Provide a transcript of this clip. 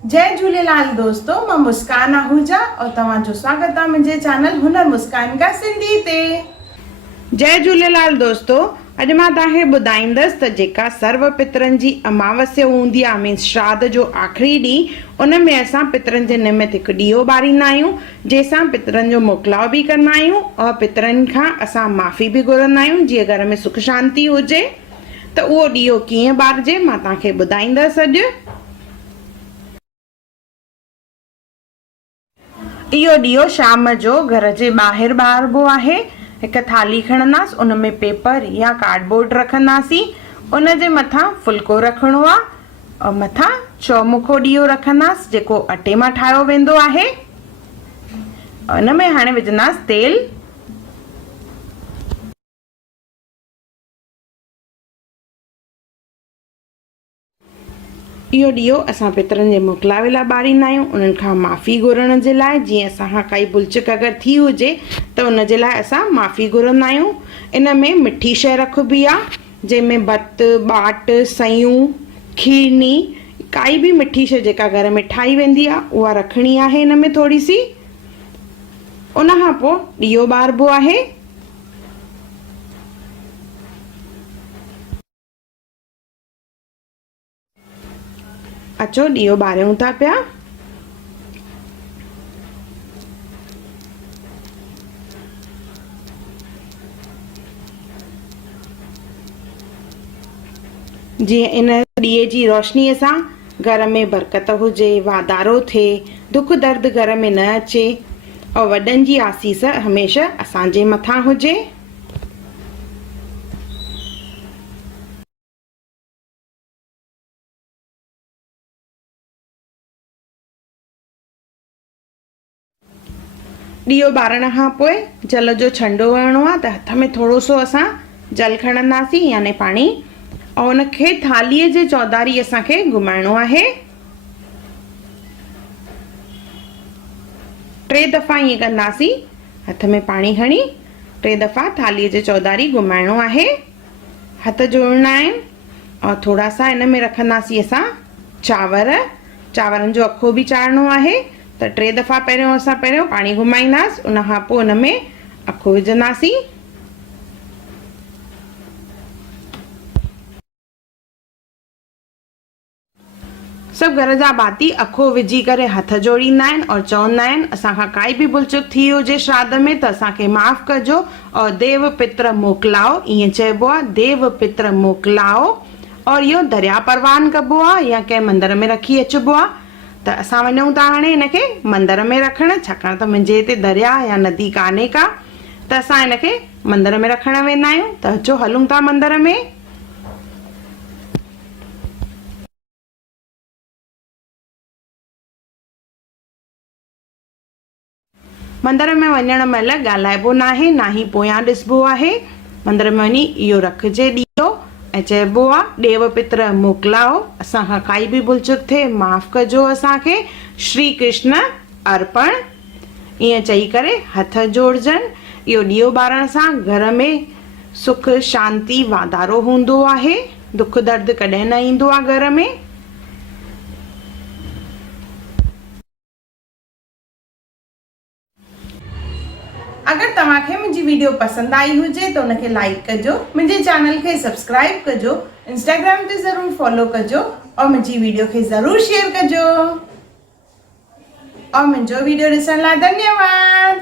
जय झूलेलाल दोस्तों, मां मुस्कान आहूजा और तव्हांजो स्वागत आहे मुंहिंजे चैनल हुनर मुस्कान का सिंधी ते। जय झूलेलाल दोस्तों, अॼु मां तव्हांखे ॿुधाईंदसि त जेका सर्व पितरनि जी अमावस्या हूंदी आहे मीन्स श्राद्ध जो आख़िरी ॾींहुं, उन में असां पितरनि जे निमित हिकु ॾीओ ॿारींदा आहियूं, जंहिंसां पितरनि जो मोकिलाव बि कंदा आहियूं और पितरनि खां असां माफ़ी बि घुरंदा आहियूं जीअं घर में सुख शांति हुजे। त उहो ॾीओ कीअं ॿारिजे मां तव्हांखे ॿुधाईंदसि अॼु। इहो ॾीओ शाम जो घर जे ॿाहिरि ॿारिबो आहे। हिकु थाली खणंदासीं, उन में पेपर या कार्डबोर्ड रखंदासीं, उन जे मथां फुल्को रखिणो आहे और मथां चौमुखो ॾीओ रखंदासीं जेको अटे मां ठाहियो वेंदो आहे। उन में हाणे विझंदासीं तेल। इहो ॾीओ असां पितरनि जे मोकिलावे लाइ ॿारींदा आहियूं, उन्हनि खां माफ़ी घुरण जे लाइ। जीअं असांखां काई भुलचुक अगरि थी हुजे त उन जे लाइ असां माफ़ी घुरंदा आहियूं। इन में मिठी शइ रखबी आहे, जंहिंमें भत बाट सयूं खीरनी काई बि मिठी शइ जेका घर में ठाही वेंदी आहे उहा रखणी आहे इन में थोरी सी। उन खां पोइ ॾीओ ॿारिबो आहे। अचो ॾीओ ॿारियूं था पिया। जीअं इन ॾीए जी रोशनीअ सां घर में बरकत हुजे, वाधारो थिए, दुख दर्द घर में न अचे और वॾनि जी आसीस हमेशह असांजे मथां हुजे। ॾीओ ॿारण खां पोइ जल जो छंडो हणणो आहे, त हथ में थोरो सो असां जल खणंदासीं यानी पाणी, और उनखे थालीअ जे चौधारी असांखे घुमाइणो आहे। 3 दफ़ा ईअं कंदासीं, हथ में पाणी खणी 3 दफ़ा थालीअ जे चौधारी घुमाइणो आहे। हथ जोड़ना आहिनि और थोरा सा इन में रखंदासीं असां चांवर। चांवरनि जो अखो बि चाढ़णो आहे, त 3 दफ़ा पहिरियों पाणी घुमाईंदासीं, उन खां पोइ उन में अखो विझंदासीं। सभु घर जा भाती अखो विझी करे हथ जोड़ींदा आहिनि और चवंदा आहिनि असांखां काई बि भुलचुक थी हुजे श्राद्ध में त असांखे माफ़ कजो और देव पित्र मोकिलाओ, ईअं चइबो आहे, देव पित्र मोकिलाओ। और इहो दरिया परवान कबो आहे या कंहिं मंदर में रखी अचिबो आहे। त असां वञूं था हाणे हिनखे मंदर में रखण, छाकाणि त मुंहिंजे हिते दरिया या नदी कान्हे का, त असां हिनखे मंदर में रखण वेंदा आहियूं। त अचो हलूं था मंदर में। मंदर में वञण महिल ॻाल्हाइबो न आहे, ना ई पोयां ॾिसबो आहे। मंदर में वञी इहो रखिजे ॾीओ ऐं चइबो आहे देव पित्र मोकिलाओ, असांखां काई बि भुलचुक थिए माफ़ कजो असांखे, श्री कृष्ण अर्पण, ईअं चई करे हथ जोड़जनि। इहो ॾीओ ॿारण सां घर में सुख शांति वाधारो हूंदो आहे, दुख दर्द कॾहिं न ईंदो आहे घर में। अगर तव्हांखे मुंहिंजी वीडियो पसंदि आई हुजे त उनखे लाइक कजो, मुंहिंजे चैनल खे सब्सक्राइब कजो, इंस्टाग्राम ते ज़रूर फॉलो कजो और मुंहिंजी वीडियो खे ज़रूर शेयर कजो। और मुंहिंजो वीडियो ॾिसण लाइ धन्यवाद।